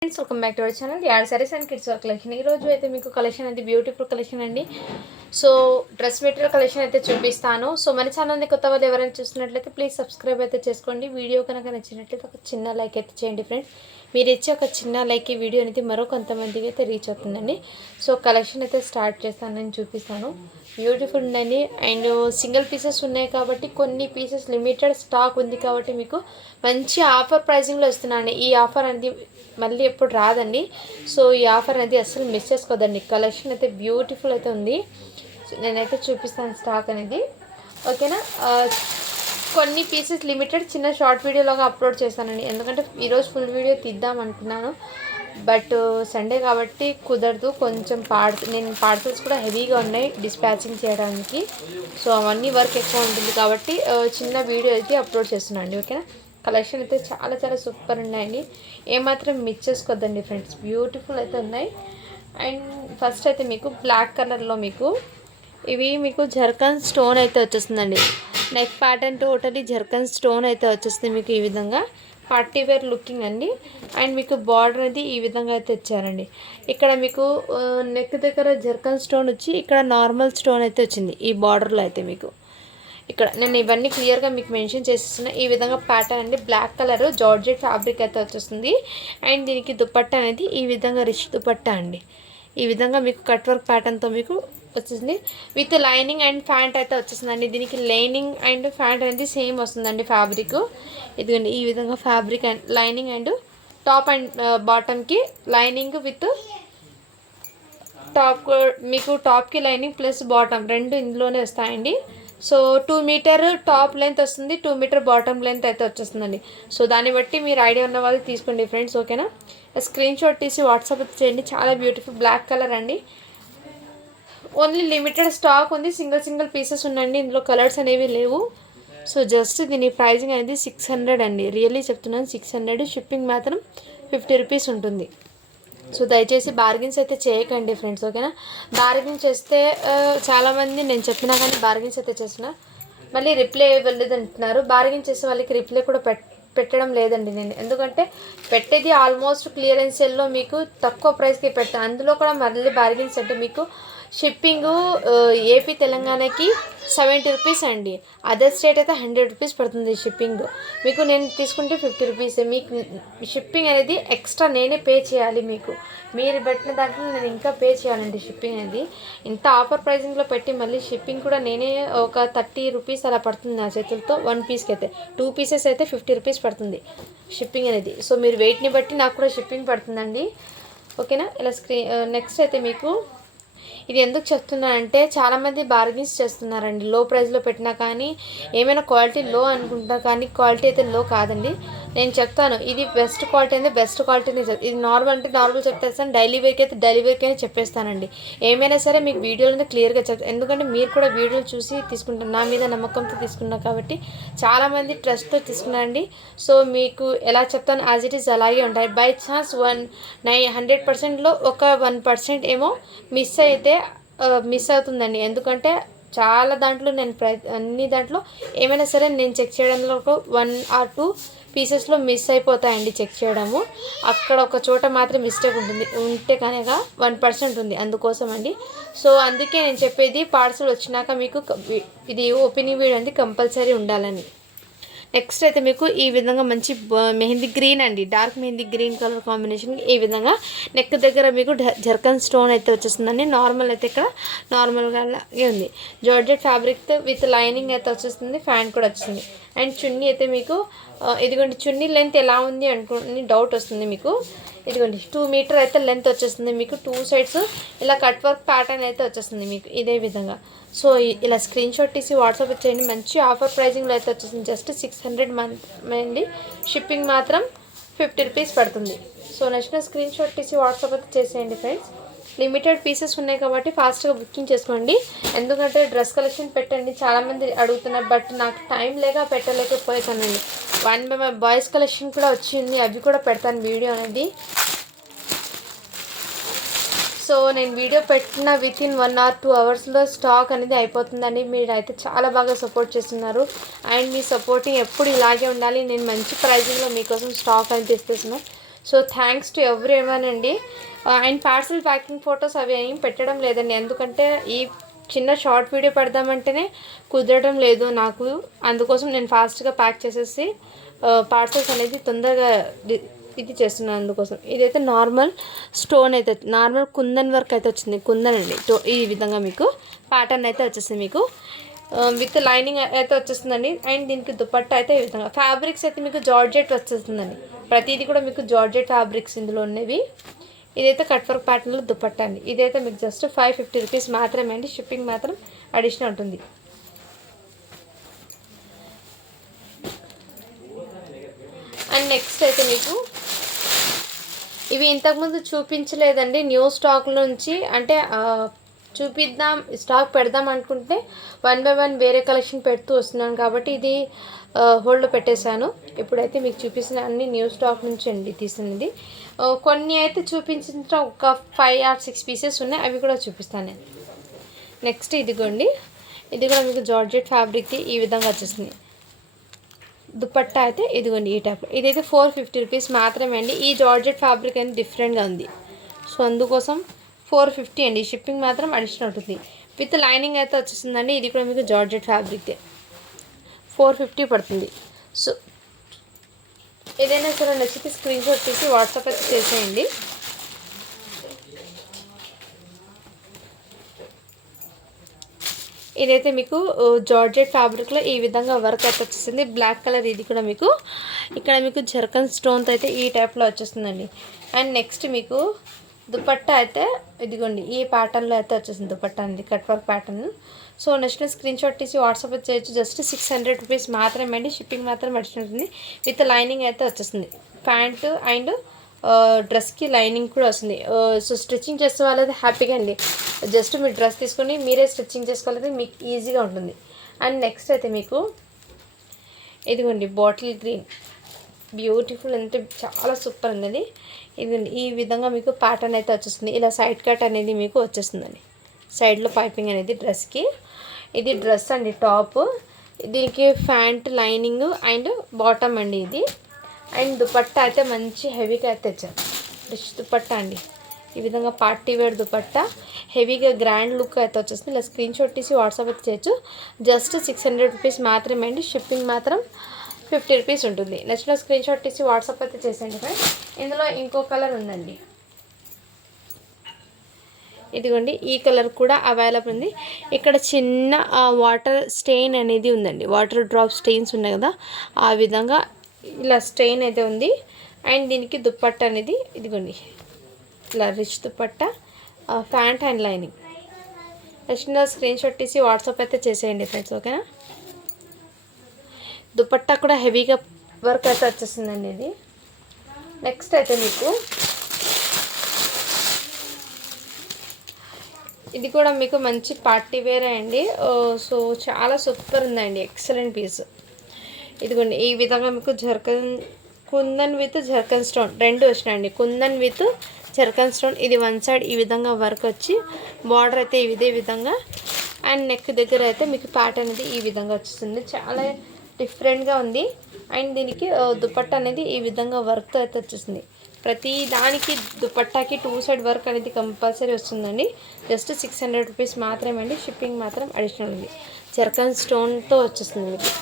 Friends welcome back to our channel add saris and kids work collection. ఈ రోజు అయితే మీకు కలెక్షన్ అయితే బ్యూటిఫుల్ కలెక్షన్ అండి. సో డ్రెస్ మెటీరియల్ కలెక్షన్ అయితే చూపిస్తాను. సో మన ఛానల్ని కొత్త వాళ్ళు ఎవరైనా చూస్తున్నట్లయితే ప్లీజ్ సబ్స్క్రైబ్ అయితే చేసుకోండి. వీడియో కనుక నచ్చినట్లయితే ఒక చిన్న లైక్ అయితే చేయండి ఫ్రెండ్స్. మీరు ఇచ్చే ఒక చిన్న లైక్ ఈ వీడియో అనేది మరో కొంతమందికి అయితే రీచ్ అవుతుందండి. సో కలెక్షన్ అయితే స్టార్ట్ చేస్తాను, నేను చూపిస్తాను. బ్యూటిఫుల్ ఉందండి. అండ్ సింగిల్ పీసెస్ ఉన్నాయి కాబట్టి కొన్ని పీసెస్ లిమిటెడ్ స్టాక్ ఉంది కాబట్టి మీకు మంచి ఆఫర్ ప్రైజింగ్లో ఇస్తున్నాను. ఈ ఆఫర్ అనేది మళ్ళీ ఎప్పుడు రాదండి. సో ఈ ఆఫర్ అనేది అస్సలు మిస్ చేసుకోదండి. కలెక్షన్ అయితే బ్యూటిఫుల్ అయితే ఉంది. నేనైతే చూపిస్తాను స్టాక్ అనేది, ఓకేనా. కొన్ని పీసెస్ లిమిటెడ్ చిన్న షార్ట్ వీడియోలాగా అప్లోడ్ చేస్తానండి, ఎందుకంటే ఈరోజు ఫుల్ వీడియో తీద్దాం అనుకున్నాను. బట్ సండే కాబట్టి కుదరదు. కొంచెం నేను పార్సల్స్ కూడా హెవీగా ఉన్నాయి డిస్పాచింగ్ చేయడానికి. సో అవన్నీ వర్క్ ఎక్కువ ఉంటుంది కాబట్టి చిన్న వీడియో అయితే అప్లోడ్ చేస్తున్నాను అండి, ఓకేనా. కలెక్షన్ అయితే చాలా చాలా సూపర్ ఉన్నాయండి. ఏమాత్రం మిస్ చేసుకోవద్దండి ఫ్రెండ్స్, బ్యూటిఫుల్ అయితే ఉన్నాయి. అండ్ ఫస్ట్ అయితే మీకు బ్లాక్ కలర్లో ఇవి మీకు జర్కన్ స్టోన్ అయితే వచ్చేస్తుందండి. Neck pattern totally zircon stone అయితే వచ్చేస్తుంది మీకు ఈ విధంగా. పార్టీ వేర్ లుకింగ్ అండి. అండ్ మీకు బార్డర్ అనేది ఈ విధంగా అయితే ఇచ్చారండి. ఇక్కడ మీకు నెక్ దగ్గర జర్కన్ స్టోన్ వచ్చి ఇక్కడ నార్మల్ స్టోన్ అయితే వచ్చింది ఈ బార్డర్లో. అయితే మీకు ఇక్కడ నేను ఇవన్నీ క్లియర్గా మీకు మెన్షన్ చేసేస్తున్నా. ఈ విధంగా ప్యాటర్న్ అండి, బ్లాక్ కలర్ జార్జెట్ ఫ్యాబ్రిక్ అయితే వచ్చేస్తుంది. అండ్ దీనికి దుపట్టా అనేది ఈ విధంగా రిచ్ దుపట్టా అండి. ఈ విధంగా మీకు కట్ వర్క్ ప్యాటర్న్తో మీకు వచ్చేసింది. విత్ లైనింగ్ అండ్ ప్యాంట్ అయితే వచ్చేసిందండి. దీనికి లైనింగ్ అండ్ ప్యాంట్ అనేది సేమ్ వస్తుందండి ఫ్యాబ్రిక్. ఇదిగోండి ఈ విధంగా fabric and lining and top and బాటమ్కి లైనింగ్ విత్ టాప్, మీకు టాప్కి లైనింగ్ ప్లస్ బాటమ్ రెండు ఇందులోనే వస్తాయండి. సో 2 మీటర్ టాప్ లెంత్ వస్తుంది, 2 మీటర్ బాటమ్ లెంత్ అయితే వచ్చేస్తుందండి. సో దాన్ని బట్టి మీరు ఐడియా ఉన్న వాళ్ళు తీసుకోండి ఫ్రెండ్స్, ఓకేనా. స్క్రీన్ షాట్ తీసి వాట్సాప్ చేయండి. చాలా బ్యూటిఫుల్ బ్లాక్ కలర్ అండి. ఓన్లీ లిమిటెడ్ స్టాక్ ఉంది, సింగిల్ పీసెస్ ఉన్నాయండి. ఇందులో కలర్స్ అనేవి లేవు. సో జస్ట్ దీని ప్రైజింగ్ అనేది 600 అండి. రియల్లీ చెప్తున్నాను 600. షిప్పింగ్ మాత్రం 50 రూపీస్ ఉంటుంది. సో దయచేసి బార్గెన్స్ అయితే చేయకండి ఫ్రెండ్స్, ఓకేనా. బార్గెన్ చేస్తే చాలామంది నేను చెప్పినా కానీ బార్గెన్స్ అయితే చేసిన మళ్ళీ రిప్లై ఇవ్వలేదు అంటున్నారు. బార్గెన్ చేసే వాళ్ళకి రిప్లై కూడా పెట్టడం లేదండి నేను, ఎందుకంటే పెట్టేది ఆల్మోస్ట్ క్లియరెన్స్ సేల్లో మీకు తక్కువ ప్రైస్కి పెడతాను. అందులో కూడా మళ్ళీ బార్గెన్స్ అంటే మీకు షిప్పింగు ఏపీ తెలంగాణకి 70 రూపీస్ అండి. అదర్ స్టేట్ అయితే 100 రూపీస్ పడుతుంది షిప్పింగ్. మీకు నేను తీసుకుంటే 50 రూపీస్. మీకు షిప్పింగ్ అనేది ఎక్స్ట్రా నేనే పే చేయాలి. మీరు పెట్టిన దాంట్లో నేను ఇంకా పే చేయాలండి షిప్పింగ్ అనేది. ఇంత ఆఫర్ ప్రైజింగ్లో పెట్టి మళ్ళీ షిప్పింగ్ కూడా నేనే ఒక 30 రూపీస్ అలా పడుతుంది నా చేతులతో. 1 పీస్కి అయితే 2 పీసెస్ అయితే 50 రూపీస్ పడుతుంది షిప్పింగ్ అనేది. సో మీరు వెయిట్ని బట్టి నాకు కూడా షిప్పింగ్ పడుతుందండి, ఓకేనా. ఇలా నెక్స్ట్ అయితే మీకు ఇది ఎందుకు చెప్తున్నా అంటే చాలామంది బార్గెన్స్ చేస్తున్నారండి. లో ప్రైస్లో పెట్టినా కానీ ఏమైనా క్వాలిటీ లో అనుకుంటా, కానీ క్వాలిటీ అయితే లో కాదండి. నేను చెప్తాను ఇది బెస్ట్ క్వాలిటీ అంటే బెస్ట్ క్వాలిటీనే ఇది నార్మల్ అంటే నార్మల్ చెప్పేస్తాను, డైలీ వేర్కి అయితే డైలీ వేర్కి అయినా చెప్పేస్తానండి. ఏమైనా సరే మీకు వీడియోలో క్లియర్గా చెప్తాను, ఎందుకంటే మీరు కూడా వీడియోలు చూసి తీసుకుంటారు, నా మీద నమ్మకంతో తీసుకున్నారు కాబట్టి. చాలామంది ట్రస్ట్తో తీసుకున్నారండి. సో మీకు ఎలా చెప్తాను యాజ్ ఇట్ ఈస్ అలాగే ఉంటాయి. బై ఛాన్స్ 100%లో ఒక 1% ఏమో మిస్ అవుతుందండి. ఎందుకంటే చాలా దాంట్లో నేను అన్ని దాంట్లో ఏమైనా సరే నేను చెక్ చేయడంలో ఒక 1 or 2 పీసెస్లో మిస్ అయిపోతాయండి చెక్ చేయడము. అక్కడ ఒక చోట మాత్రం మిస్టేక్ ఉంటే కనుక 1% ఉంది, అందుకోసం అండి. సో అందుకే నేను చెప్పేది పార్సల్ వచ్చినాక మీకు ఇది ఓపెనింగ్ వీడియో అనేది కంపల్సరీ ఉండాలని. నెక్స్ట్ అయితే మీకు ఈ విధంగా మంచి మెహందీ గ్రీన్ అండి, dark mehndi green colour combination. ఈ విధంగా నెక్ దగ్గర మీకు జర్కన్ స్టోన్ అయితే వచ్చేస్తుందండి. నార్మల్ అయితే ఇక్కడ నార్మల్గా ఉంది. జార్జెట్ ఫ్యాబ్రిక్ విత్ లైనింగ్ అయితే వచ్చేస్తుంది, ఫ్యాంట్ కూడా వచ్చింది. అండ్ చున్నీ అయితే మీకు ఇదిగోండి, చున్నీ లెంత్ ఎలా ఉంది అనుకుని డౌట్ వస్తుంది మీకు. ఇదిగోండి 2 మీటర్ అయితే లెంత్ వచ్చేస్తుంది మీకు. 2 సైడ్స్ ఇలా కట్ వర్క్ ప్యాటర్న్ అయితే వచ్చేస్తుంది మీకు ఇదే విధంగా. సో ఇలా స్క్రీన్ షాట్ తీసి వాట్సాప్ చేయండి. మంచి ఆఫర్ ప్రైజింగ్లో అయితే వచ్చేసింది. జస్ట్ 600 అండి. షిప్పింగ్ మాత్రం 50 రూపీస్ పడుతుంది. సో నచ్చిన స్క్రీన్ షాట్ తీసి వాట్సాప్ అయితే చేసేయండి ఫ్రెండ్స్. లిమిటెడ్ పీసెస్ ఉన్నాయి కాబట్టి ఫాస్ట్గా బుకింగ్ చేసుకోండి. ఎందుకంటే డ్రెస్ కలెక్షన్ పెట్టండి చాలామంది అడుగుతున్నారు, బట్ నాకు టైం లేక పెట్టలేకపోయానండి. బాయ్స్ కలెక్షన్ కూడా వచ్చింది, అవి కూడా పెడతాను వీడియో అనేది. సో నేను వీడియో పెట్టిన వితిన్ 1 or 2 అవర్స్లో స్టాక్ అనేది అయిపోతుందండి. మీరు అయితే చాలా బాగా సపోర్ట్ చేస్తున్నారు. అండ్ మీ సపోర్టింగ్ ఎప్పుడు ఇలాగే ఉండాలి. నేను మంచి ప్రైజింగ్లో మీకోసం స్టాక్ అనేది తెస్తున్నాను. So thanks to everyone అండి. అండ్ పార్సల్ ప్యాకింగ్ ఫొటోస్ అవి ఏం పెట్టడం లేదండి, ఎందుకంటే ఈ చిన్న షార్ట్ వీడియో పెడదామంటేనే కుదరడం లేదు నాకు. అందుకోసం నేను ఫాస్ట్గా ప్యాక్ చేసేసి పార్సల్స్ అనేది తొందరగా ఇది చేస్తున్నాను. అందుకోసం ఇదైతే నార్మల్ స్టోన్ అయితే, నార్మల్ కుందన్ వర్క్ అయితే వచ్చింది. కుందన్ అండి, ఈ విధంగా మీకు ప్యాటర్న్ అయితే వచ్చేస్తుంది మీకు విత్ లైనింగ్ అయితే వచ్చేస్తుందండి. అండ్ దీనికి దుపట్టా అయితే ఈ విధంగా. ఫ్యాబ్రిక్స్ అయితే మీకు జార్జెట్ వచ్చేస్తుందండి, ప్రతిదీ కూడా మీకు జార్జెట్ ఫ్యాబ్రిక్స్ ఇందులో ఉన్నవి. ఇదైతే కట్ వర్క్ ప్యాటర్న్లో దుపట్టా అండి. ఇదైతే మీకు జస్ట్ 550 రూపీస్ మాత్రమే అండి, షిప్పింగ్ మాత్రం అడిషనల్ ఉంటుంది. అండ్ నెక్స్ట్ అయితే మీకు ఇవి ఇంతకుముందు చూపించలేదండి, న్యూ స్టాక్ నుంచి, అంటే చూపిద్దాం స్టాక్ పెడదాం అనుకుంటే 1 బై 1 వేరే కలెక్షన్ పెడుతూ వస్తున్నాను కాబట్టి ఇది హోల్డ్లో పెట్టేశాను. ఇప్పుడైతే మీకు చూపిస్తున్న అన్ని న్యూ స్టాక్ నుంచి అండి తీసినది. కొన్ని అయితే చూపించిన ఒక 5 or 6 పీసెస్ ఉన్నాయి, అవి కూడా చూపిస్తాను నేను. నెక్స్ట్ ఇదిగోండి, ఇది కూడా మీకు జార్జెట్ ఫ్యాబ్రిక్కి ఈ విధంగా వచ్చేసింది. దుపట్టా అయితే ఇదిగోండి ఈ టైప్లో. ఇదైతే 450 రూపీస్ మాత్రమే అండి. ఈ జార్జెట్ ఫ్యాబ్రిక్ అనేది డిఫరెంట్గా ఉంది, సో అందుకోసం 450 అండి. షిప్పింగ్ మాత్రం అడిషనల్ ఉంటుంది. విత్ లైనింగ్ అయితే వచ్చేసిందండి. ఇది కూడా మీకు జార్జెట్ ఫ్యాబ్రిక్ 450 పడుతుంది. సో ఏదైనా సరే నచ్చితే స్క్రీన్ షాట్ తీసి వాట్సాప్ అయితే చేసేయండి. ఇదైతే మీకు జార్జెట్ ఫ్యాబ్రిక్లో ఈ విధంగా వర్క్ అయితే వచ్చేసింది. బ్లాక్ కలర్, ఇది కూడా మీకు ఇక్కడ మీకు జర్కన్ స్టోన్తో అయితే ఈ టైప్లో వచ్చేస్తుందండి. అండ్ నెక్స్ట్ మీకు దుపట్టా అయితే ఇదిగోండి ఈ ప్యాటర్న్లో అయితే వచ్చేసింది దుపట్టా అనేది, cut work pattern. So next screen shot తీసి వాట్సాప్ అయితే చేయొచ్చు. జస్ట్ 600 రూపీస్ మాత్రమే అండి, షిప్పింగ్ మాత్రం అడిషనల్. విత్ లైనింగ్ అయితే వచ్చేస్తుంది. ప్యాంటు అండ్ డ్రెస్కి లైనింగ్ కూడా వస్తుంది. సో స్టిచ్చింగ్ చేసే వాళ్ళది హ్యాపీగా అండి, జస్ట్ మీరు డ్రెస్ తీసుకొని మీరే స్టిచ్చింగ్ చేసుకోవాలి, మీకు ఈజీగా ఉంటుంది. అండ్ నెక్స్ట్ అయితే మీకు ఇదిగోండి బాటిల్ గ్రీన్, బ్యూటిఫుల్ అంటే చాలా సూపర్ ఉందండి. ఇదిగోండి ఈ విధంగా మీకు ప్యాటర్న్ అయితే వచ్చేస్తుంది. ఇలా సైడ్ కట్ అనేది మీకు వచ్చేస్తుందండి, సైడ్లో పైపింగ్ అనేది డ్రెస్కి. ఇది డ్రెస్ అండి, టాప్, దీనికి ప్యాంట్ లైనింగ్ అండ్ బాటమ్ అండి ఇది. అండ్ దుపట్టా అయితే మంచి హెవీగా అయితే తెచ్చాను, రిచ్ దుపట్టా అండి. ఈ విధంగా పార్టీ వేర్ దుపట్టా, హెవీగా గ్రాండ్ లుక్ అయితే వచ్చేస్తుంది. ఇలా స్క్రీన్ షాట్ తీసి వాట్సాప్ అయితే చేయొచ్చు. జస్ట్ 600 రూపీస్ మాత్రమే అండి, షిప్పింగ్ మాత్రం 50 రూపీస్ ఉంటుంది. నెక్స్ట్ స్క్రీన్ షాట్ తీసి వాట్సాప్ అయితే చేసేయండి ఫ్రెండ్స్. ఇందులో ఇంకో కలర్ ఉందండి, ఇదిగోండి ఈ కలర్ కూడా అవైలబుల్ ఉంది. ఇక్కడ చిన్న వాటర్ స్టెయిన్ అనేది ఉందండి, వాటర్ డ్రాప్ స్టెయిన్స్ ఉన్నాయి కదా, ఆ విధంగా ఇలా స్టెయిన్ అయితే ఉంది. అండ్ దీనికి దుపట్టా అనేది ఇదిగోండి ఇలా rich dupatta, pant and lining. Next screen shot తీసి వాట్సాప్ అయితే చేసేయండి ఫ్రెండ్స్, ఓకేనా. దుపట్టా కూడా హెవీగా వర్క్ అయితే వచ్చేస్తుందండి ఇది. నెక్స్ట్ అయితే మీకు ఇది కూడా మీకు మంచి పార్టీ వేరే అండి. సో చాలా సూపర్ ఉందండి, ఎక్సలెంట్ పీస్. ఇదిగోండి ఈ విధంగా మీకు కుందన్ విత్ జర్కన్ స్టోన్ రెండు వచ్చినాయండి. కుందన్ విత్ జర్కన్ స్టోన్, ఇది వన్ సైడ్ ఈ విధంగా వర్క్ వచ్చి బార్డర్ అయితే ఇదే విధంగా. అండ్ నెక్ దగ్గర అయితే మీకు ప్యాటర్న్ అనేది ఈ విధంగా వచ్చేస్తుంది, చాలా డిఫరెంట్గా ఉంది. అండ్ దీనికి దుపట్టా అనేది ఈ విధంగా వర్క్తో అయితే వచ్చేసింది. ప్రతి దానికి దుపట్టాకి 2 సైడ్ వర్క్ అనేది కంపల్సరీ వస్తుందండి. జస్ట్ 600 రూపీస్ మాత్రమే అండి, షిప్పింగ్ మాత్రం అడిషనల్ ఉంది. జర్కన్ స్టోన్తో వచ్చేస్తుంది మీకు.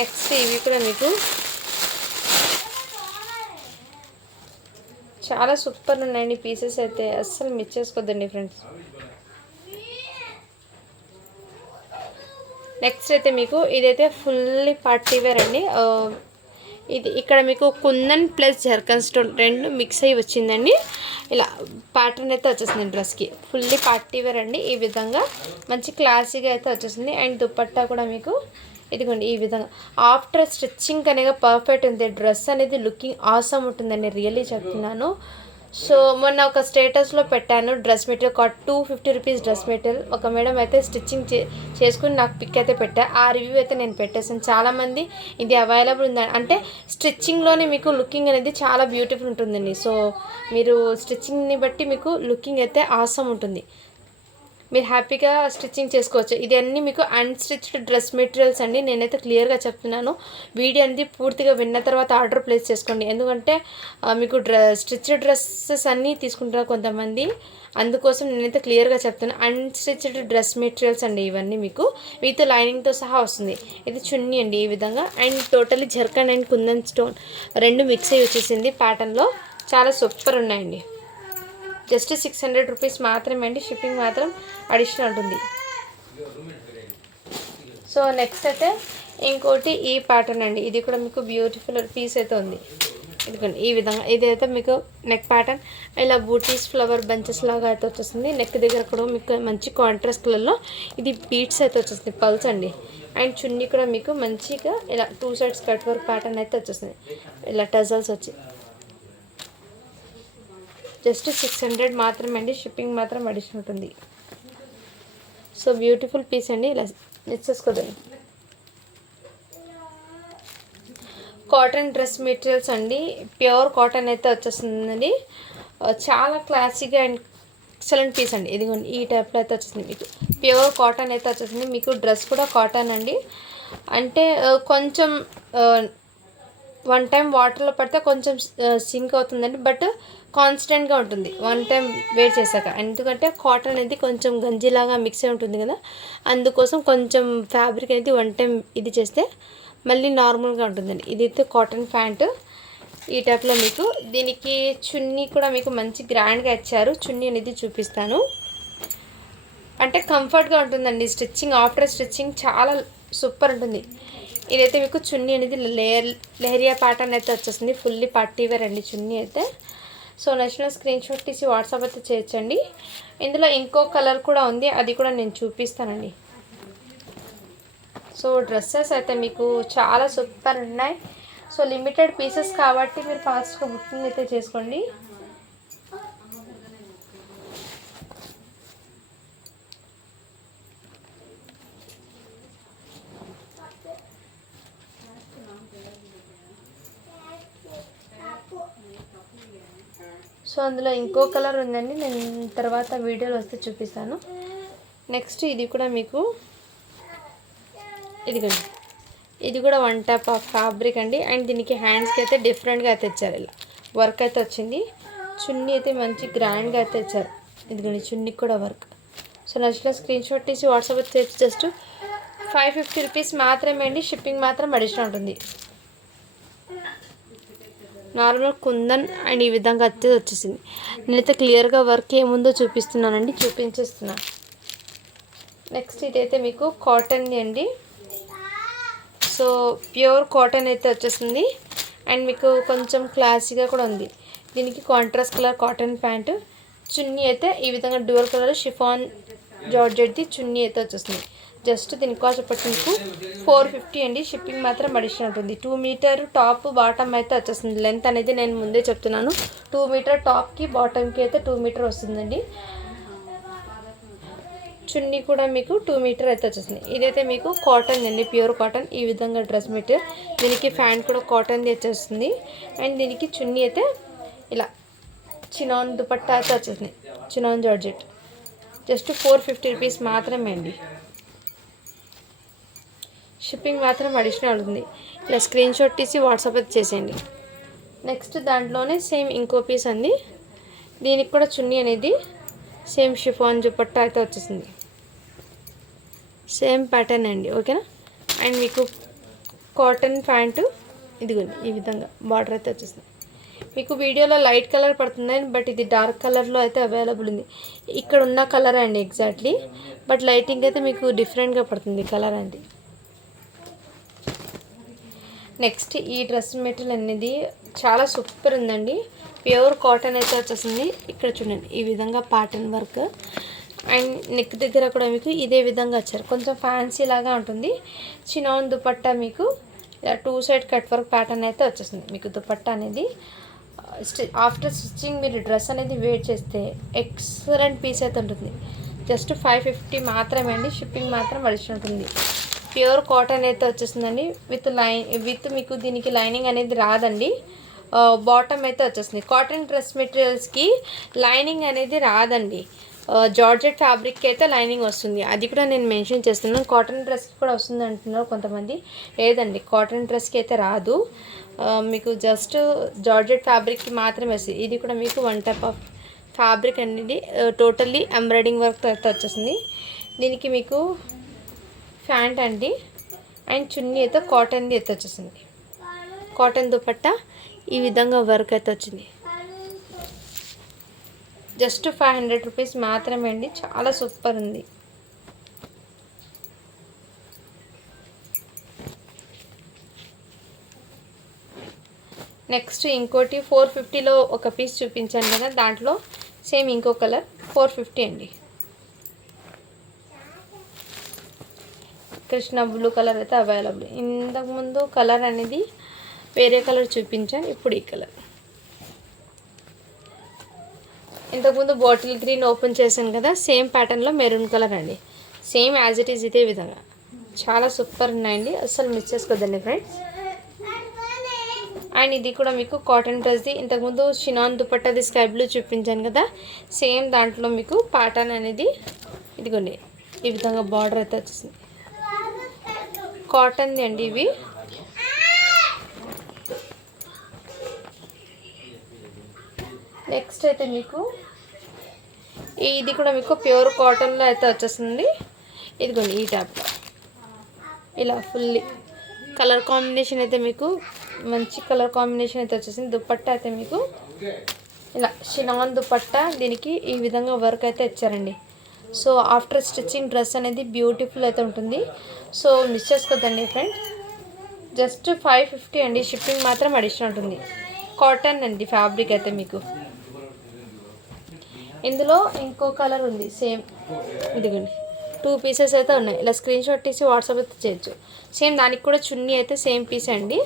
నెక్స్ట్ ఇవి కూడా మీకు చాలా సూపర్ ఉన్నాయండి పీసెస్ అయితే, అస్సలు మిస్ చేసుకోవద్దండి ఫ్రెండ్స్. నెక్స్ట్ అయితే మీకు ఇదైతే ఫుల్లీ పార్టీ వేర్ అండి. ఇది ఇక్కడ మీకు కుందన్ ప్లస్ జర్కన్ స్టోన్ రెండు మిక్స్ అయ్యి వచ్చిందండి. ఇలా ప్యాటర్న్ అయితే వచ్చేసింది డ్రెస్కి, ఫుల్లీ పార్టీ వేర్ అండి. ఈ విధంగా మంచి క్లాసీగా అయితే వచ్చేసింది. అండ్ దుపట్టా కూడా మీకు ఇదిగోండి ఈ విధంగా ఆఫ్టర్ స్టిచ్చింగ్ అనేది పర్ఫెక్ట్ ఉంది. డ్రెస్ అనేది లుకింగ్ ఆసమ్ ఉంటుందండి, రియల్లీ చెప్తున్నాను. సో మొన్న ఒక స్టేటస్లో పెట్టాను dress material, 250 rupees dress material. ఒక మేడం అయితే స్టిచ్చింగ్ చేసుకుని నాకు పిక్ అయితే పెట్టా, ఆ రివ్యూ అయితే నేను పెట్టేసాను. చాలామంది ఇది అవైలబుల్ ఉందని, అంటే స్టిచ్చింగ్లోనే మీకు లుకింగ్ అనేది చాలా బ్యూటిఫుల్ ఉంటుందండి. సో మీరు స్టిచ్చింగ్ని బట్టి మీకు లుకింగ్ అయితే ఆసమ్ ఉంటుంది. మీరు హ్యాపీగా స్టిచ్చింగ్ చేసుకోవచ్చు. ఇది అన్నీ మీకు అన్‌స్టిచ్డ్ డ్రెస్ మెటీరియల్స్ అండి. నేనైతే క్లియర్‌గా చెప్తున్నాను. వీడియో అనేది పూర్తిగా విన్న తర్వాత ఆర్డర్ ప్లేస్ చేసుకోండి. ఎందుకంటే మీకు స్టిచ్డ్ డ్రెస్సెస్ అన్నీ తీసుకుంటారు కొంతమంది. అందుకోసం నేనైతే క్లియర్గా చెప్తాను. అన్‌స్టిచ్డ్ డ్రెస్ మెటీరియల్స్ అండి ఇవన్నీ మీకు విత్ లైనింగ్తో సహా వస్తుంది. ఇది చున్నీ అండి ఈ విధంగా. And totally zircon and kundan stone రెండు మిక్స్ అయ్యి వచ్చేసింది ప్యాటర్న్లో. చాలా సూపర్ ఉన్నాయండి. జస్ట్ 600 రూపీస్ మాత్రమే అండి. షిప్పింగ్ మాత్రం అడిషనల్ ఉంటుంది. సో నెక్స్ట్ అయితే ఇంకోటి ఈ ప్యాటర్న్ అండి. ఇది కూడా మీకు బ్యూటిఫుల్ పీస్ అయితే ఉంది. ఇదిగోండి ఈ విధంగా. ఇదైతే మీకు నెక్ ప్యాటర్న్ ఇలా బూటీస్ ఫ్లవర్ బంచెస్ లాగా అయితే వచ్చేస్తుంది. నెక్ దగ్గర కూడా మీకు మంచి కాంట్రాస్ట్ కలర్లో ఇది బీట్స్ అయితే వచ్చేస్తుంది, పల్స్ అండి. అండ్ చున్నీ కూడా మీకు మంచిగా ఇలా 2 సైడ్స్ కట్ వర్క్ ప్యాటర్న్ అయితే వచ్చేస్తుంది. ఇలా టజల్స్ వచ్చి జస్ట్ 600 మాత్రమే అండి. షిప్పింగ్ మాత్రం అడిషనల్ ఉంటుంది. సో బ్యూటిఫుల్ పీస్ అండి. ఇలా నేర్చేసుకోదండి. కాటన్ డ్రెస్ మెటీరియల్స్ అండి. ప్యూర్ కాటన్ అయితే వచ్చేస్తుందండి. చాలా క్లాసీగా అండ్ ఎక్సలెంట్ పీస్ అండి. ఇదిగోండి ఈ టైప్లో అయితే వచ్చేసింది మీకు. ప్యూర్ కాటన్ అయితే వచ్చేసింది మీకు. డ్రెస్ కూడా కాటన్ అండి. అంటే కొంచెం 1 టైం వాటర్లో పడితే కొంచెం సింక్ అవుతుందండి. బట్ కాన్స్టెంట్గా ఉంటుంది 1 టైం వేర్ చేశాక. ఎందుకంటే కాటన్ అనేది కొంచెం గంజిలాగా మిక్స్ అయి ఉంటుంది కదా, అందుకోసం కొంచెం ఫ్యాబ్రిక్ అనేది 1 టైం ఇది చేస్తే మళ్ళీ నార్మల్గా ఉంటుందండి. ఇదైతే కాటన్ ప్యాంటు ఈ టైప్లో మీకు. దీనికి చున్నీ కూడా మీకు మంచి గ్రాండ్గా ఇచ్చారు. చున్నీ అనేది చూపిస్తాను. అంటే కంఫర్ట్గా ఉంటుందండి. స్టిచ్చింగ్ ఆఫ్టర్ స్టిచ్చింగ్ చాలా సూపర్ ఉంటుంది. ఇదైతే మీకు చున్నీ అనేది లెహరియా ప్యాటర్న్ అయితే వచ్చేస్తుంది. ఫుల్లీ పార్టీ వేర్ అండి చున్నీ అయితే. సో నచ్చిన స్క్రీన్ షాట్ తీసి వాట్సాప్ అయితే చేయొచ్చండి. ఇందులో ఇంకో కలర్ కూడా ఉంది, అది కూడా నేను చూపిస్తానండి. సో డ్రెస్సెస్ అయితే మీకు చాలా సూపర్ ఉన్నాయి. సో లిమిటెడ్ పీసెస్ కాబట్టి మీరు ఫాస్ట్గా బుకింగ్ అయితే చేసుకోండి. సో అందులో ఇంకో కలర్ ఉందండి, నేను తర్వాత వీడియోలో వస్తే చూపిస్తాను. నెక్స్ట్ ఇది కూడా మీకు ఇదిగోండి. ఇది కూడా 1 టైప్ ఆఫ్ ఫ్యాబ్రిక్ అండి. అండ్ దీనికి హ్యాండ్స్కి అయితే డిఫరెంట్గా అయితే ఇచ్చారు. ఇలా వర్క్ అయితే వచ్చింది. చున్నీ అయితే మంచి గ్రాండ్గా అయితే ఇచ్చారు. ఇదిగోండి చున్నీకి కూడా వర్క్. సో నచ్చిన స్క్రీన్ షాట్ తీసి వాట్సాప్ అయితే జస్ట్ 550 రూపీస్ మాత్రమే అండి. షిప్పింగ్ మాత్రం అడిషనల్ ఉంటుంది. నార్మల్ కుందన్ అండ్ ఈ విధంగా అయితే వచ్చేసింది. నేనైతే క్లియర్గా వర్క్ ఏముందో చూపిస్తున్నానండి, చూపించేస్తున్నాను. నెక్స్ట్ ఇదైతే మీకు కాటన్ అండి. సో ప్యూర్ కాటన్ అయితే వచ్చేసింది. అండ్ మీకు కొంచెం క్లాసీగా కూడా ఉంది. దీనికి కాంట్రాస్ట్ కలర్ కాటన్ ప్యాంటు. చున్నీ అయితే ఈ విధంగా డ్యూయల్ కలర్ షిఫాన్ జార్జెట్ది చున్నీ అయితే వచ్చేస్తుంది. జస్ట్ దీని కాస్ట్ వచ్చి మీకు 450 అండి. షిప్పింగ్ మాత్రం అడిషనల్ ఉంటుంది. 2 మీటర్ టాప్ బాటమ్ అయితే వచ్చేస్తుంది. లెంత్ అనేది నేను ముందే చెప్తున్నాను. 2 మీటర్ టాప్కి బాటమ్కి అయితే 2 మీటర్ వస్తుందండి. చున్నీ కూడా మీకు 2 మీటర్ అయితే వచ్చేస్తుంది. ఇదైతే మీకు కాటన్ అండి, ప్యూర్ కాటన్. ఈ విధంగా డ్రెస్ మెటీరియల్. దీనికి ఫ్యాంట్ కూడా కాటన్ది వచ్చేస్తుంది. అండ్ దీనికి చున్నీ అయితే ఇలా చినాన్ దుపట్టా అయితే వచ్చేసింది, చినాన్ జార్జెట్. జస్ట్ 450 రూపీస్ మాత్రమే అండి. షిప్పింగ్ మాత్రం అడిషనల్ ఉంటుంది. ఇలా స్క్రీన్ షాట్ తీసి వాట్సాప్ అయితే చేసేయండి. నెక్స్ట్ దాంట్లోనే సేమ్ ఇంకో పీస్ అండి. దీనికి కూడా చున్నీ అనేది సేమ్ షిఫాన్ దుపట్టా అయితే వచ్చేసింది. సేమ్ ప్యాటర్న్ అండి, ఓకేనా. అండ్ మీకు కాటన్ ప్యాంటు ఇదిగోండి ఈ విధంగా బార్డర్ అయితే వచ్చేసింది. మీకు వీడియోలో లైట్ కలర్ పడుతుంది, బట్ ఇది డార్క్ కలర్లో అయితే అవైలబుల్ ఉంది. ఇక్కడ ఉన్న కలర్ అండి ఎగ్జాక్ట్లీ, బట్ లైటింగ్ అయితే మీకు డిఫరెంట్గా పడుతుంది కలర్ అండి. నెక్స్ట్ ఈ డ్రెస్ మెటీరియల్ అనేది చాలా సూపర్ ఉందండి. ప్యూర్ కాటన్ అయితే వచ్చేసింది. ఇక్కడ చూడండి ఈ విధంగా ప్యాటర్న్ వర్క్. అండ్ నెక్ దగ్గర కూడా మీకు ఇదే విధంగా వచ్చారు. కొంచెం ఫ్యాన్సీ లాగా ఉంటుంది. చినాన్ దుపట్టా మీకు ఇలా 2 సైడ్ కట్ వర్క్ ప్యాటర్న్ అయితే వచ్చేసింది. మీకు దుపట్టా అనేది ఆఫ్టర్ స్టిచ్చింగ్ మీరు డ్రెస్ అనేది వేర్ చేస్తే ఎక్సలెంట్ పీస్ అయితే ఉంటుంది. జస్ట్ 550 మాత్రమే అండి. షిప్పింగ్ మాత్రం అడిషనల్ ఉంటుంది. ప్యూర్ కాటన్ అయితే వచ్చేసిందండి. విత్ మీకు దీనికి లైనింగ్ అనేది రాదండి. బాటమ్ అయితే వచ్చేసింది. కాటన్ డ్రెస్ మెటీరియల్స్కి లైనింగ్ అనేది రాదండి. జార్జెట్ ఫ్యాబ్రిక్కి అయితే లైనింగ్ వస్తుంది, అది కూడా నేను మెన్షన్ చేస్తున్నాను. కాటన్ డ్రెస్కి కూడా వస్తుంది అంటున్నారు కొంతమంది. లేదండి, కాటన్ డ్రెస్కి అయితే రాదు, మీకు జస్ట్ జార్జెట్ ఫ్యాబ్రిక్కి మాత్రమే వస్తుంది. ఇది కూడా మీకు 1 టైప్ ఆఫ్ ఫ్యాబ్రిక్ అనేది టోటల్లీ ఎంబ్రాయిడింగ్ వర్క్తో అయితే వచ్చేసింది. దీనికి మీకు ప్యాంట్ అండి అండ్ చున్నీ అయితే కాటన్ది అయితే వచ్చేసింది. కాటన్ దుపట్టా ఈ విధంగా వర్క్ అయితే వచ్చింది. జస్ట్ 500 రూపీస్ మాత్రమే అండి, చాలా సూపర్ ఉంది. నెక్స్ట్ ఇంకోటి 450లో ఒక పీస్ చూపించాను కదా, దాంట్లో సేమ్ ఇంకో కలర్ 450 అండి. కృష్ణ బ్లూ కలర్ అయితే అవైలబుల్. ఇంతకుముందు కలర్ అనేది వేరే కలర్ చూపించాను, ఇప్పుడు ఈ కలర్. ఇంతకుముందు బాటిల్ గ్రీన్ ఓపెన్ చేశాను కదా, సేమ్ ప్యాటర్న్లో మెరూన్ కలర్ అండి. సేమ్ యాజ్ ఇట్ ఈజ్ ఇదే విధంగా చాలా సూపర్ ఉన్నాయండి, అస్సలు మిస్ చేసుకోవద్దండి ఫ్రెండ్స్. అండ్ ఇది కూడా మీకు కాటన్ డ్రెస్ది. ఇంతకుముందు షినాన్ దుపట్టాది స్కై బ్లూ చూపించాను కదా, సేమ్ దాంట్లో మీకు ప్యాటర్న్ అనేది ఇదిగోండి ఈ విధంగా బార్డర్ అయితే వచ్చేసింది. కాటన్ది అండి ఇవి. నెక్స్ట్ అయితే మీకు ఇది కూడా మీకు ప్యూర్ కాటన్లో అయితే వచ్చేస్తుంది. ఇదిగోండి ఈ టైప్లో ఇలా ఫుల్లీ కలర్ కాంబినేషన్ అయితే మీకు మంచి కలర్ కాంబినేషన్ అయితే వచ్చేసింది. దుపట్టా అయితే మీకు ఇలా షినాన్ దుపట్టా, దీనికి ఈ విధంగా వర్క్ అయితే ఇచ్చారండి. సో ఆఫ్టర్ స్టిచ్చింగ్ డ్రెస్ అనేది బ్యూటిఫుల్ అయితే ఉంటుంది. సో మిస్ చేసుకోవద్దండి ఫ్రెండ్స్. జస్ట్ 550 అండి, షిప్పింగ్ మాత్రం అడిషనల్ ఉంటుంది. కాటన్ అండి ఫ్యాబ్రిక్ అయితే మీకు. ఇందులో ఇంకో కలర్ ఉంది సేమ్, ఇదిగోండి 2 పీసెస్ అయితే ఉన్నాయి. ఇలా స్క్రీన్ షాట్ తీసి వాట్సాప్ అయితే చేయొచ్చు. సేమ్ దానికి కూడా చున్నీ అయితే సేమ్ పీస్ అండి.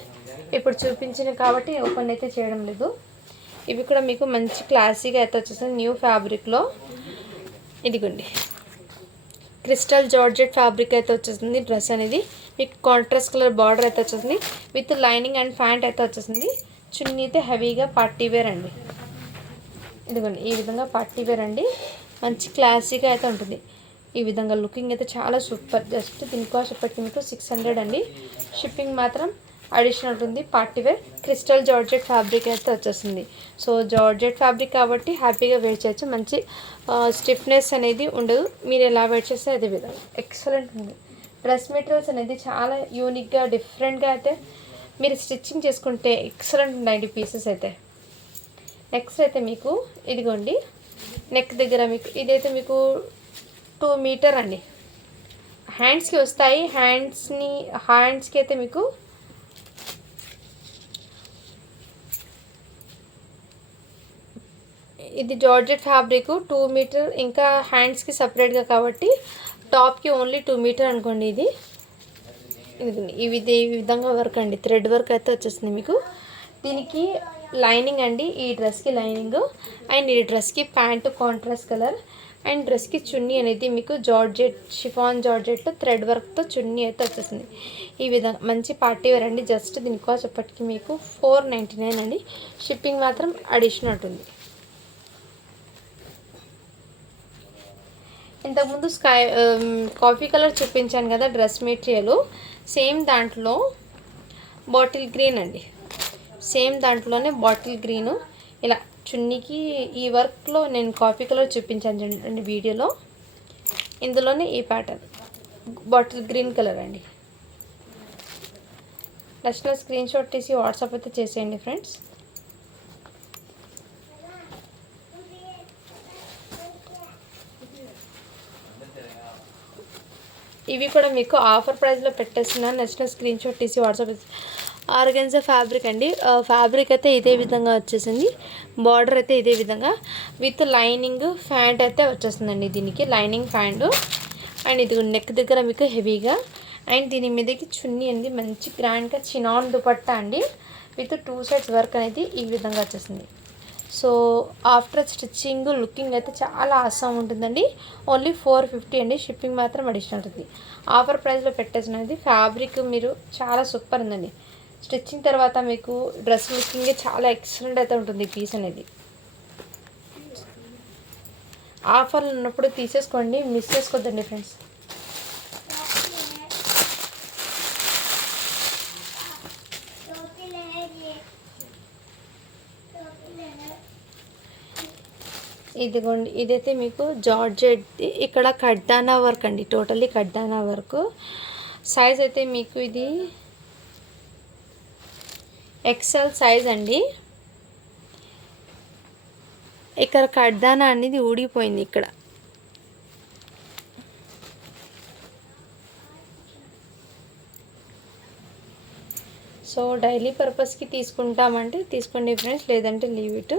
ఇప్పుడు చూపించిన కాబట్టి ఓపెన్ అయితే చేయడం లేదు. ఇవి కూడా మీకు మంచి క్లాసీగా అయితే వచ్చేసింది న్యూ ఫ్యాబ్రిక్లో. ఇదిగోండి క్రిస్టల్ జార్జెట్ ఫ్యాబ్రిక్ అయితే వచ్చేసింది. డ్రెస్ అనేది మీకు కాంట్రాస్ట్ కలర్ బార్డర్ అయితే వచ్చేసింది విత్ లైనింగ్ అండ్ ప్యాంట్ అయితే వచ్చేసింది. చున్నీ అయితే హెవీగా పార్టీ వేర్ అండి. ఇదిగోండి ఈ విధంగా పార్టీ వేర్ అండి, మంచి క్లాసీగా అయితే ఉంటుంది. ఈ విధంగా లుకింగ్ అయితే చాలా సూపర్. జస్ట్ దీని కాస్ట్ ఇప్పటికి మీకు 600 అండి, షిప్పింగ్ మాత్రం అడిషనల్ ఉంటుంది. Party wear crystal georgette fabric అయితే వచ్చేస్తుంది. సో జార్జెట్ ఫ్యాబ్రిక్ కాబట్టి హ్యాపీగా వేర్ చేయొచ్చు, మంచి స్టిఫ్నెస్ అనేది ఉండదు. మీరు ఎలా వేర్ చేస్తే అదే విధంగా ఎక్సలెంట్ ఉంది. డ్రెస్ మెటీరియల్స్ అనేది చాలా యూనిక్గా డిఫరెంట్గా అయితే మీరు స్టిచ్చింగ్ చేసుకుంటే ఎక్సలెంట్ ఉన్నాయండి పీసెస్ అయితే. నెక్స్ట్ అయితే మీకు ఇదిగోండి నెక్ దగ్గర మీకు ఇదైతే మీకు 2 మీటర్ అండి, హ్యాండ్స్కి వస్తాయి. హ్యాండ్స్కి అయితే మీకు ఇది జార్జెట్ ఫ్యాబ్రిక్ 2 మీటర్, ఇంకా హ్యాండ్స్కి సపరేట్గా కాబట్టి టాప్కి ఓన్లీ 2 మీటర్ అనుకోండి. ఇది ఈ విధంగా వర్క్ అండి, థ్రెడ్ వర్క్ అయితే వచ్చేస్తుంది మీకు. దీనికి లైనింగ్ అండి, ఈ డ్రెస్కి లైనింగ్ అండ్ ఈ డ్రెస్కి ప్యాంటు కాంట్రాస్ట్ కలర్ అండ్ డ్రెస్కి చున్నీ అనేది మీకు జార్జెట్ షిఫాన్ జార్జెట్లో థ్రెడ్ వర్క్తో చున్నీ అయితే వచ్చేసింది. ఈ విధంగా మంచి పార్టీ వేర్ అండి. జస్ట్ దీని కాస్ట్ ఇప్పటికి మీకు 499 అండి, షిప్పింగ్ మాత్రం అడిషనల్ ఉంటుంది. ఇంతకుముందు కాఫీ కలర్ చూపించాను కదా డ్రెస్ మెటీరియల్, సేమ్ దాంట్లో బాటిల్ గ్రీన్ అండి, సేమ్ దాంట్లోనే బాటిల్ గ్రీను. ఇలా చున్నీకి ఈ వర్క్లో నేను కాఫీ కలర్ చూపించాను అండి వీడియోలో, ఇందులోనే ఈ ప్యాటర్న్ బాటిల్ గ్రీన్ కలర్ అండి. నచ్చిన స్క్రీన్ షాట్ తీసి వాట్సాప్ అయితే చేసేయండి ఫ్రెండ్స్. ఇవి కూడా మీకు ఆఫర్ ప్రైస్లో పెట్టేస్తున్నాను, నచ్చిన స్క్రీన్ షాట్ తీసి వాట్సాప్. ఆర్గెన్జా ఫ్యాబ్రిక్ అండి, ఫ్యాబ్రిక్ అయితే ఇదే విధంగా వచ్చేసింది. బార్డర్ అయితే ఇదే విధంగా విత్ లైనింగ్ ప్యాంట్ అయితే వచ్చేస్తుందండి. దీనికి లైనింగ్ ప్యాంటు అండ్ ఇది నెక్ దగ్గర మీకు హెవీగా అండ్ దీని మీదకి చున్నీ అండి, మంచి గ్రాండ్గా చినాన్ దుపట్టా అండి విత్ 2 సైడ్స్ వర్క్ అనేది ఈ విధంగా వచ్చేసింది. సో ఆఫ్టర్ స్టిచ్చింగ్ లుకింగ్ అయితే చాలా ఆసమ్ ఉంటుందండి. ఓన్లీ 450 అండి, షిప్పింగ్ మాత్రం అడిషనల్ ఉంటుంది. ఆఫర్ ప్రైస్లో పెట్టేసినది. ఫ్యాబ్రిక్ మీరు చాలా సూపర్ ఉందండి. స్టిచ్చింగ్ తర్వాత మీకు డ్రెస్ లుకింగ్ చాలా ఎక్సలెంట్ అయితే ఉంటుంది పీస్ అనేది. ఆఫర్లు ఉన్నప్పుడు తీసేసుకోండి, మిస్ చేసుకోవద్దండి ఫ్రెండ్స్. ఇదిగోండి, ఇదైతే మీకు జార్జెట్, ఇక్కడ కడ్దానా వర్క్ అండి, టోటల్లీ కడ్దానా వర్క్. సైజ్ అయితే మీకు ఇది ఎక్సెల్ సైజ్ అండి. ఇక్కడ కడ్దానా అనేది ఊడిపోయింది ఇక్కడ. సో డైలీ పర్పస్కి తీసుకుంటామంటే తీసుకోండి ఫ్రెండ్స్, లేదంటే లీవ్ ఇట్.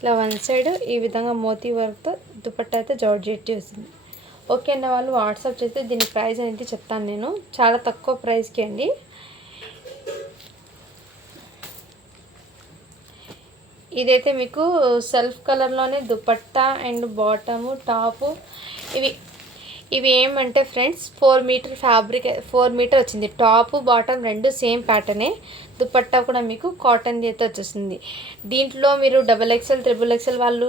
ఇలా వన్ సైడ్ ఈ విధంగా మోతీ వర్క్తో దుపట్టా అయితే జార్జెట్ వస్తుంది. ఓకే అన్న వాళ్ళు వాట్సాప్ చేస్తే దీని ప్రైస్ అనేది చెప్తాను నేను, చాలా తక్కువ ప్రైస్కి అండి. ఇదైతే మీకు సెల్ఫ్ కలర్లోనే దుపట్టా అండ్ బాటము టాపు. ఇవి ఏమంటే ఫ్రెండ్స్ 4 మీటర్ ఫ్యాబ్రిక్, 4 మీటర్ వచ్చింది. టాపు బాటమ్ రెండు సేమ్ ప్యాటర్నే. దుపట్టా కూడా మీకు కాటన్ది అయితే వచ్చేస్తుంది. దీంట్లో మీరు XXL, XXL వాళ్ళు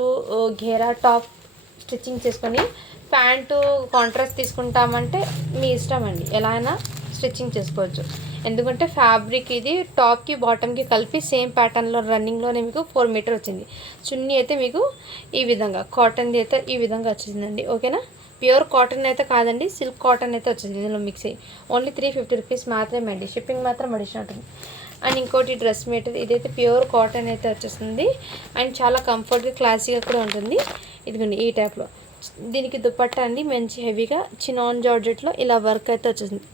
ఘేరా టాప్ స్టిచ్చింగ్ చేసుకొని ప్యాంటు కాంట్రాస్ట్ తీసుకుంటామంటే మీ ఇష్టం అండి, ఎలా అయినా స్టిచ్చింగ్ చేసుకోవచ్చు. ఎందుకంటే ఫ్యాబ్రిక్ ఇది టాప్కి బాటమ్కి కలిపి సేమ్ ప్యాటర్న్లో రన్నింగ్లోనే మీకు 4 మీటర్ వచ్చింది. చున్నీ అయితే మీకు ఈ విధంగా కాటన్ది అయితే ఈ విధంగా వచ్చిందండి. ఓకేనా, ప్యూర్ కాటన్ అయితే కాదండి, సిల్క్ కాటన్ అయితే వచ్చింది ఇందులో మిక్స్ అయ్యి. ఓన్లీ 350 రూపీస్ మాత్రమే అండి, షిప్పింగ్ మాత్రం అడిషనల్ ఉంటుంది. అండ్ ఇంకోటి డ్రెస్ మెటీరియల్, ఇదైతే ప్యూర్ కాటన్ అయితే వచ్చేస్తుంది అండ్ చాలా కంఫర్ట్గా క్లాసీగా కూడా ఉంటుంది. ఇదిగోండి ఈ టైప్లో. దీనికి దుపట్టా అండి మంచి హెవీగా చినాన్ జార్జెట్లో ఇలా వర్క్ అయితే వచ్చేసింది,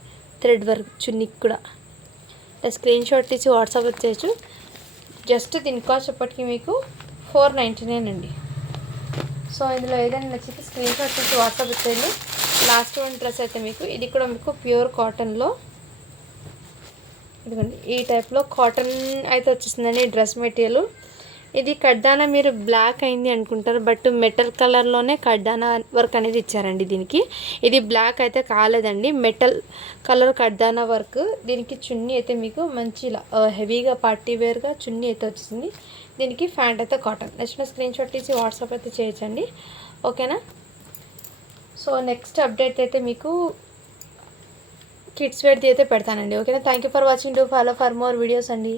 థ్రెడ్ వర్క్ చున్నీకి కూడా. స్క్రీన్ షాట్ తీసి వాట్సాప్ వచ్చేయచ్చు. జస్ట్ దీని కాస్ట్ చెప్పటికి మీకు 499 అండి. సో ఇందులో ఏదైనా నచ్చితే స్క్రీన్ షాట్ తీసి వాట్సాప్ వచ్చేయండి. లాస్ట్ వన్ డ్రెస్ అయితే మీకు ఇది కూడా మీకు ప్యూర్ కాటన్లో, ఇదిగోండి ఈ టైప్లో కాటన్ అయితే వచ్చేసిందండి డ్రెస్ మెటీరియల్. ఇది కడ్దానా మీరు బ్లాక్ అయింది అనుకుంటారు, బట్ మెటల్ కలర్లోనే కడ్దానా వర్క్ అనేది ఇచ్చారండి దీనికి. ఇది బ్లాక్ అయితే కాలేదండి, మెటల్ కలర్ కడ్దానా వర్క్. దీనికి చున్నీ అయితే మీకు మంచి ఇలా హెవీగా పార్టీ వేర్గా చున్నీ అయితే వచ్చింది. దీనికి ప్యాంట్ అయితే కాటన్. నెక్స్ట్ స్క్రీన్ షాట్ తీసి వాట్సాప్ అయితే చేయొచ్చండి. ఓకేనా, సో నెక్స్ట్ అప్డేట్ అయితే మీకు కిడ్స్ వేర్ది అయితే పెడతానండి. ఓకేనా, thank you for watching. Do follow for more videos అండి.